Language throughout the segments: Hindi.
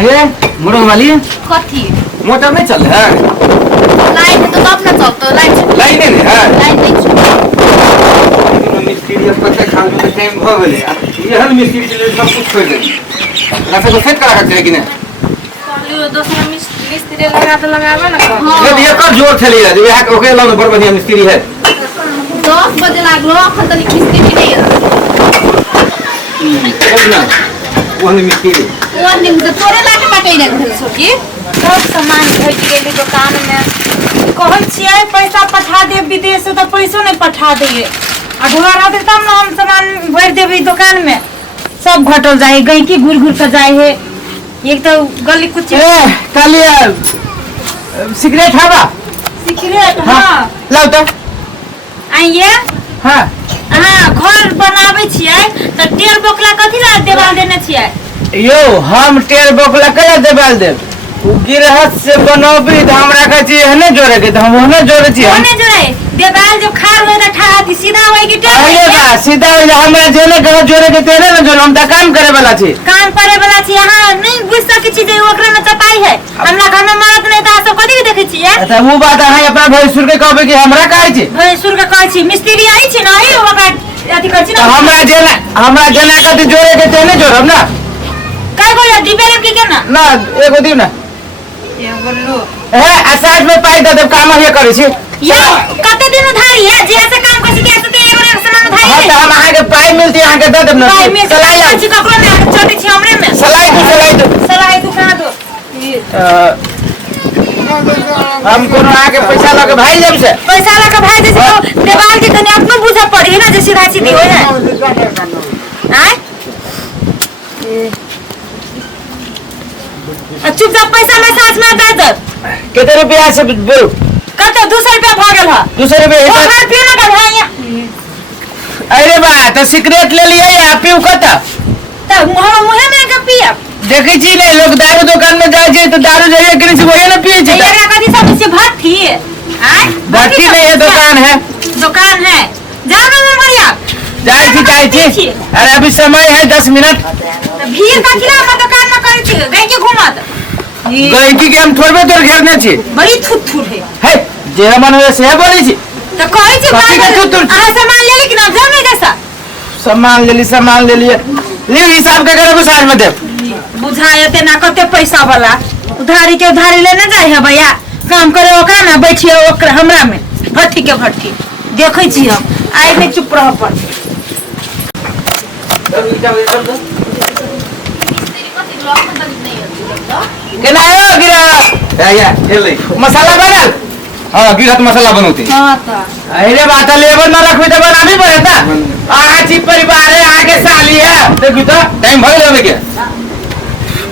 अरे मोटर वाली कथी मोटर नहीं चल है लाइन तो तब ना चलतो लाइन नहीं है लाइन नहीं मिस्त्री पत्ते खाने में टाइम हो गए यहन मिस्त्री के लिए सब कुछ छोड़ दे रास्ते को सेट करा सकते हैं कि नहीं लियो दूसरा मिस्त्री लगावे ना ये ये कर जोर चली है ये है ओके लाओ बड़ बढ़िया मिस्त्री है 10 बजे लागलो अखन तक मिस्त्री नहीं है ना वो मिस्त्री वो निम तो तोरे लाके बाटे ना घर सोची सब सामान भेज गेली दुकान में कहै छियै पैसा पठा दे विदेश से तो पैसो नहीं पठा दिए आ ढोला रहते तब ना हम सामान भर देबे दुकान में सब घटल जाए गई की घुर घुर कर जाए है एक तो गली कुछ कालिया सिगरेट हवा सिगरेट हां लाओ तो आइए हां हां घर बनावे छियै त टेल बोकला कथि ला देवाल देने छियै यो हम टेल बोकला कला देवाल देब गिरहत से बनोबी त हमरा का छी है ने जोरे के त हम होने जोरे छी होने जोरे देवाल जो खाड़ होय त ठा दी सीधा होय की टेल अरे बा सीधा हमरा जेने घर जोरे के तेरे न जोरे हम त काम करे वाला छी काम करे वाला छी हां नहीं बुझ सके छी जे ओकरा में चपाई है हमरा घर में मरद नहीं त सब कथि के देखे छियै अच्छा वो बात है अपना भैंसुर के कहबे कि हमरा काहे छी भैंसुर के कहै छी मिस्त्री आई छी नहीं ओकरा अथि कहै छी ना हमरा जेना कथि जोरे के तेने जोरब ना काय बोल दिबे के केना ना एगो दिउ ना ये बोललो ए असाज में पाई दे काम हे करे छी ये कते दिन धारी है जे से काम कर छी ते एगो सामान धारी हां त हम आगे पाई मिलती आगे दे देब ना पाई में सलाई छी ककरो में छोटी छी हमरे में सलाई तू कहां दो हम कोनो आगे पैसा लगे भाई जब से पैसा लगा भाई जैसे तो देवाल के कने अपनो बुझा पड़ी ना जे सीधा सीधी हो है हां चुपचाप पैसा में साथ में दे दे कितने रुपया से बोल कते 200 रुपया भागल है 200 रुपया ओ घर पे ना बढ़ाया अरे बा तो सिगरेट ले लिया या पीऊ कता त मुहे में का पिया देखै छी ने लोग दारू दुकान में जाय छै तो दारू जइए कि से वही ना पिए छै एकरा कथि सब से भट्ठी है हां भट्ठी नहीं है दुकान है जाओ ना मरिया जाय छी अरे अभी समय है 10 मिनट भीड़ का खिला का दुकान में करे छी गई के घुमात गई की हम थोड़बे तोर घर में छी बड़ी थुथुर है जे मन है से बोली छी तो कहै छी आ सामान ले ले कि ना जाओ नहीं जैसा सामान ले लिए ले हिसाब के करे साथ में दे बुझायते ना कते पैसा वाला उधारी के उधारी लेने जाय है भैया काम करे ओकरा ना बैठिए ओकरा हमरा में भट्ठी के भट्ठी देखै छी हम आइ में चुप रह पर केना आयो गिरा या ले मसाला बनल हां गिरत मसाला बनौती हां त अरे बात लेबर ना रखबे त बनाबी पड़ता आजी परिवार है आगे साली है देखी तो टाइम भइल होबे के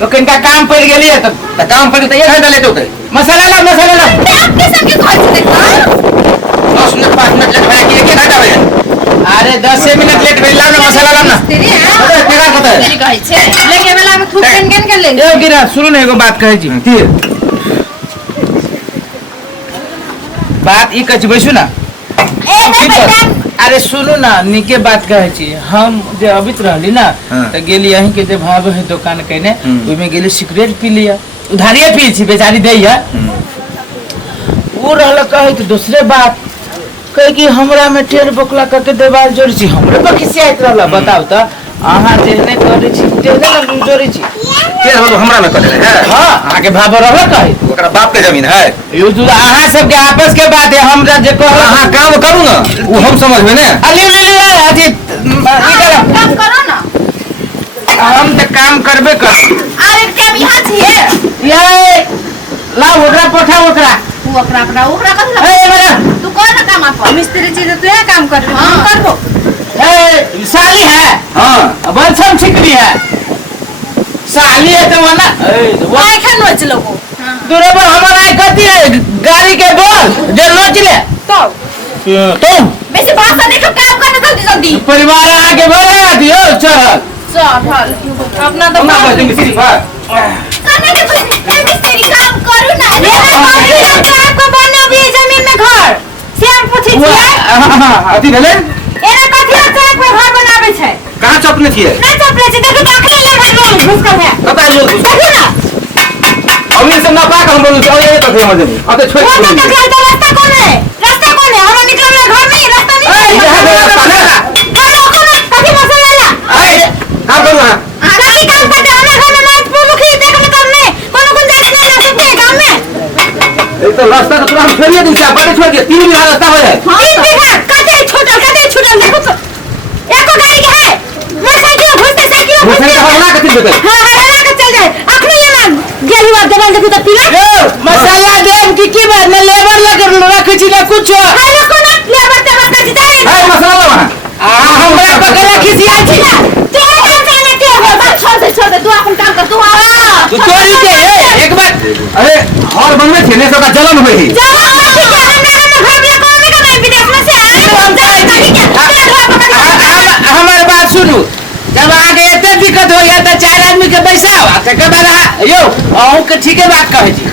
तो किनका काम पड़ गेली है तो काम पड़ त 1 घंटा लेट होते मसाला ला आपके सबके घर से देखो 10 मिनट 5 मिनट लेट भइल कि 1 घंटा भइल अरे 10 मिनट लेट भइल ना मसाला ला ना तेरी अरे केना पता है तेरी कहै छै लेके वाला में खूब गन के ले ए गिरा सुनो ना एगो बात कहै छी की बात ई कछ बैसु ना अरे सुनो ना निके बात कहै छी हम जे अबित रहली ना त गेली यहीं के जे भाव है दुकान कने ओइ में गेली सिगरेट पी लिया उधारिये पी छी बेचारी दैया वो रहल कहे तो दूसरे बात कहे कि हमरा में टेर बोकला के देवाल जोड़ छी हमरे पर किसी आइत रहल बताओ त आहा जेहने करे छी तेहने ना जोड़ी छी के हो हमरा में करे है हां आगे भाव रहल कहे ओकरा बाप के जमीन है यो जो आहा सब के आपस के बात है हमरा जे कह आहा काम करू ना वो हम समझ में ने अरे ले अजी काम करो ना हम तो काम करबे कर अरे क्या यहाँ छिए ये ला ओकरा पठा ओकरा ओकरा कथि ए मेरा तू कर ना काम आप मिस्त्री चीज तू है काम कर हम करबो ए साली है हां बंसम छिकरी है साली है तो ना ए वो एखन नोच लोगो दूरे पर हमारा कथि है गाड़ी के बोल जे नोच ले तो तुम बेसी भाषा देखो काम करना जल्दी परिवार आगे बढ़ा दियो चल चल अपना तो ना बस मिस्त्री पर करने के ए मिस्त्री काम करू ना रे आपको बने भी जमीन में घर से हम पूछी छियै हां अथी भेले एना कथि सड़क पे घर बनावे छै कहां चपने छिए ना चपले छै देखो तो अखने ले घर में घुस कर है कतै लोग देखो ना बोलूं तो ये तो मजे नहीं अब तो छोड़ वो तो टकराई तो रास्ता कौन है हमरा निकलने घर नहीं रास्ता नहीं करो कभी मसला ना काम करूँ हाँ कभी काम करते हमरा घर में नाच मुखी देखने काम में कौन जाके नहीं जा सकते गांव में एक तो रास्ता तो पूरा हम छोड़िए दिन से बड़े छोड़ दिए 3 बीघा रास्ता हो जाए 3 बीघा कते छूटल देखो तो एको गाड़ी के है मोटरसाइकिल घुसते साइकिल घुसते हमरा कथि देते हां हरा के चल जाए अखनी ये ना गेली बात जबान देखो तो पीला मसाला देम की बात में लेबर लगे रख छी ना कुछ हां को ना लेबर तेबर का जिताए है मसाला वहां हमरा पकड़ा खिसिया छी ना तू काम करने के हो छोड़ दे तू अपन काम कर तू तू चोरी के एक बार अरे और बनवे थे ने सब का जलन हुई हमारे बात सुनू जब आगे इतने दिक्कत हो तो 4 आदमी के पैसा यो अहू के ठीके बात कहे छी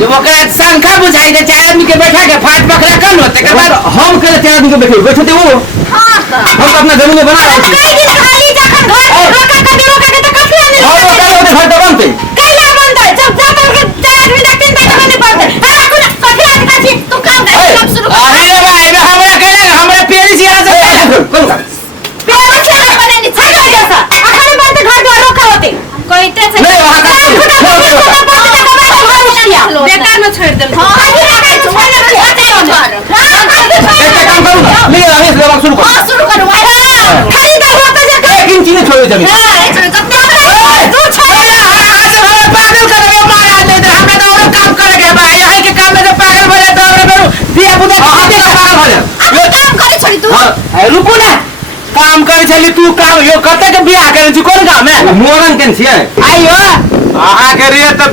जब ओकरा संख्या बुझाई के 4 आदमी के बैठा के फाट पकड़ा कर लो तकर बाद हम करे 4 आदमी के बैठे थे वो हम अपना जमीन में बना रहे थे हम घर तो बनते अरे भाई हमरा कहले हमरा पेरी से यहाँ से बेकार में छोड़ दे काम करूँ ना ले आने से शुरू करो एक इंच नहीं छोड़ो जमीन पागल करेगा मारा ले दे हमरा तो और काम करेगा भाई यही के काम में जो पागल हो जाए तो हमरा करू दिया बुदा हाथ से पागल हो जाए रुकू ना काम करे छली तू काम यो कते के बियाह करे छी कोन गांव में मोरन केन छियै आइयो अहाँ के रिए तब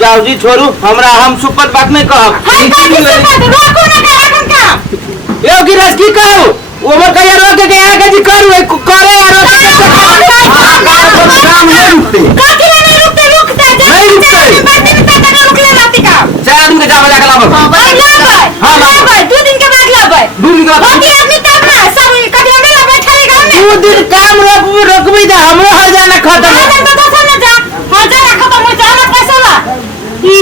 जाऊ जी छोड़ू हमरा हम सुपत बात नहीं कहब यो गिरस की कहू ओवर कहिया रोक के आगे जी करू करे यार काम नहीं रुकते चार आदमी के जावे जाके लाभ हां लाभ 2 दिन के बाद लाबै 2 दिन के बाद आदमी तब ना सब कभी में ना बैठा है गांव में 2 दिन काम रोकबी त हमरो हर जाना खत्म तो दोसर ना जा हो जाना खत्म हो जाना पैसा ला ई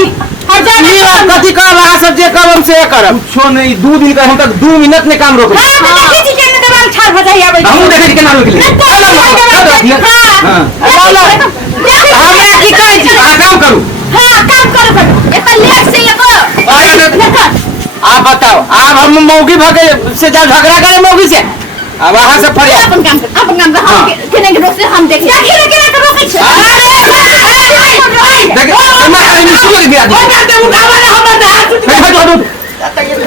हर जाना कथी कहब अहाँ सब जे कहब से करब छो नहीं 2 दिन का हम तक 2 मिनट में काम रोक हां देखी छी केने देवाल छाड़ भजाई आबै हम देखे कि केना रोक ले हमरा की कहै छी काम करू हां काम करो एत लेट से ये करो आप बताओ आप हम मौगी भगे से जा झगड़ा करे मौगी से अब वहां से फरियाद अपन काम हम केने के रोक से हम देख केने के रोके छ देख मैं नहीं सुन गया दे उठावा हमरा ना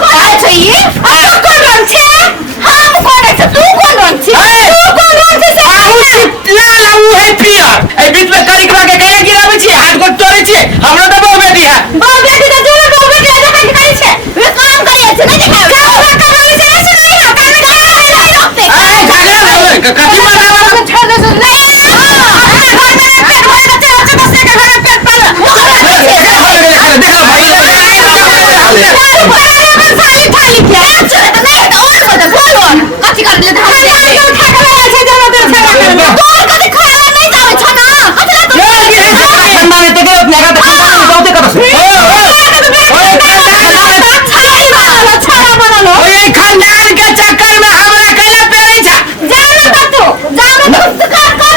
कौन छै ये कौन रंग छै हम कौन छै तू कौन रंग छै आहू लाल आहू है पियर ए बीच में करी के कहे गिराबै छी हाथ को तोड़े छी हमरा तो बहु बेटी है बाप बेटी तो जोर बहु बेटी है जखन करै छै वे काम करै छै नहीं काम करै छै नहीं सुनाई हो काम रोकते झगड़ा कथी बतावा छोड़ दे नहीं घर में पेट भर के बच्चे बच्चे के घर में पेट भर देखा भाई थाली थाली क्या चले तो नहीं तो और हो तो बोलो कथी कर ले धान से उठा के ले छै जमा दे छै तो कथी खाए नहीं जावे छ ना कथी ले ठंडा में ते अपने का तो होते कर से छाड़ा बनलो ओए खानदान के चक्कर में हमरा कहे पेरै छ जानो तो तू दुकान कर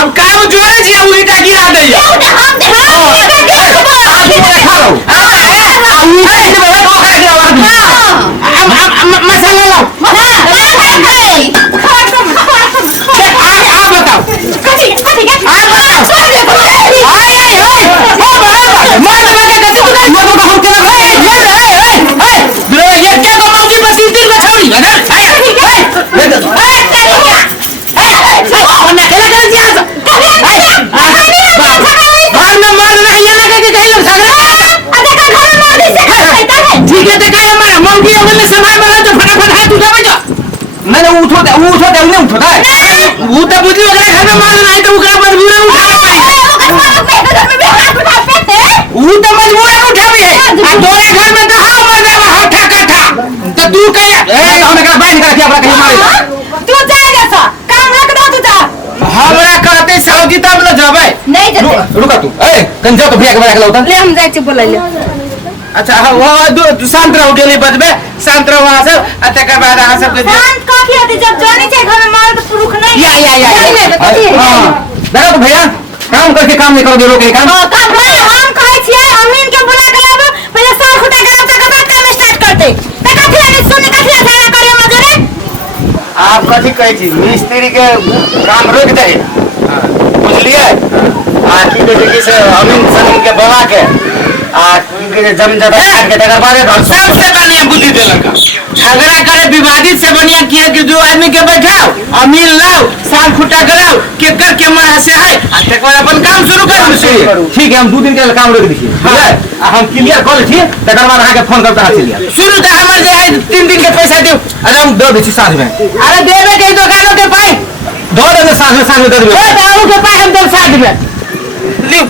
अब काम जोड़े छी उल्टा गिरा दैया मसाला लाओ बताओ नहीं उठो दे नहीं उठो दे वो तो बुझली ओकरा घर में मार नहीं तो ओकरा मजबूर है उठावे वो तो मजबूर है उठावे है आ तोरे घर में तो हां मर जावा हठा कठा तो तू कहिया ए हमने का बांध के रखिया हमरा कहीं मारे तू जाएगा सा काम रख दो तू जा हमरा कहते सऊदी तब न जबै नहीं जते रुका तू ए कन जा तो भैया के बड़ा के लौटा ले हम जाय छी बोलै ले अच्छा हाँ वो शांत रहो डेली बजबे शांत रहो वहाँ से तकर बाद अहाँ सबके शांत कथी होती जब जानी छै घर में माल तो पुरुख नहीं या हां देखो तो भैया काम करके काम नहीं करोगे लोग काम काम भाई हम कहै छियै अमीन के बुला के लाबो पहले साल खुटा गांव तक बाद काम स्टार्ट करते त कथी आने सुने कथी झगड़ा करे मजरे आप कथी कहै छी मिस्त्री के काम रोक दे बुझलिए की कहै छै से अमीन समीन के बोला के जम जब काट के तकर बाद सबसे बढ़िया बुद्धि देलक झगड़ा करे विवादित से बढ़िया किया कि दो आदमी के बैठाओ अमीन लाओ साल खुटा कराओ केकर के मन से है तकर बाद अपन काम शुरू करो ठीक है हम 2 दिन के काम रोक दीजिए ठीक है हम क्लियर कर ली तकर बाद आके फोन करता है चलिए शुरू तो हमर जे है 3 दिन के पैसा दो अरे हम दे दी साथ में अरे देवे के दुकानों के पाई दो दे साथ में दे देबे दारू के पाई हम देव साथ में लियो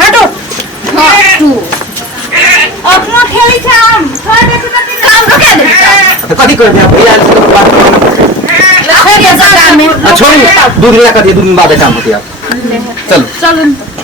हटो हां तू अपना खेली छै हम छोड़ दे काम रोके दे तो कथी कर दिया भैया से बात ले जा काम में छोड़ 2 दिन का 2 दिन बाद काम होती है चलो चल